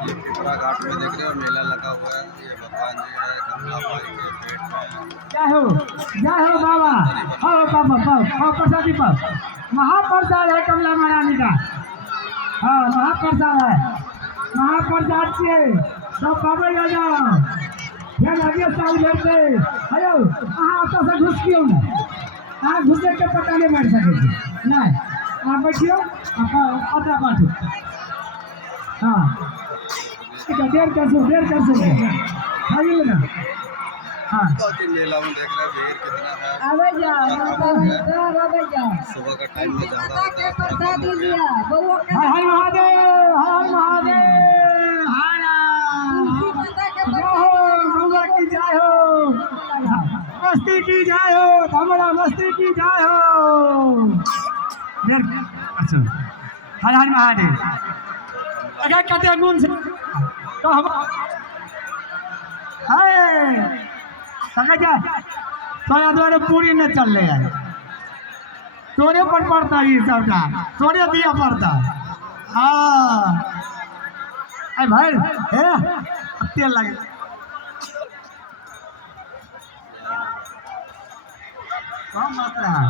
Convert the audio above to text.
ये पिपरा घाट में देख रहे हो मेला लगा हुआ है। ये भगवान जी है कमला बाई के पेट में। जय हो बाबा। आओ बाबा पाओ प्रसादी पाओ। महाप्रसाद है कमला महारानी का। हाँ महाप्रसाद है। महाप्रसाद से सब बाबा आ जाओ। फिर आगे साल भरते हेलो आता से घुस क्यों ना घुसे के पता नहीं बैठ सके नहीं आप बैठियो आता बात। हाँ देर कर सो खाइए ना। हाँ मेला में देख रहे हो भीड़ कितना है। आवे जाओ सुबह का टाइम में ज्यादा हर हर महादेव हर महादेव हर गंगा की जय हो मस्ती की जय हो हमारा मस्ती की जय हो। अच्छा हर हर महादेव अगर कहते गुण से तो हम तोरा द्वारा पूरी न चल रहे हैं तोरे पर पड़ता है ये सबका तोरे दिया पड़ता। हाँ अरे भाई है तेल लगे कौन बात रहा।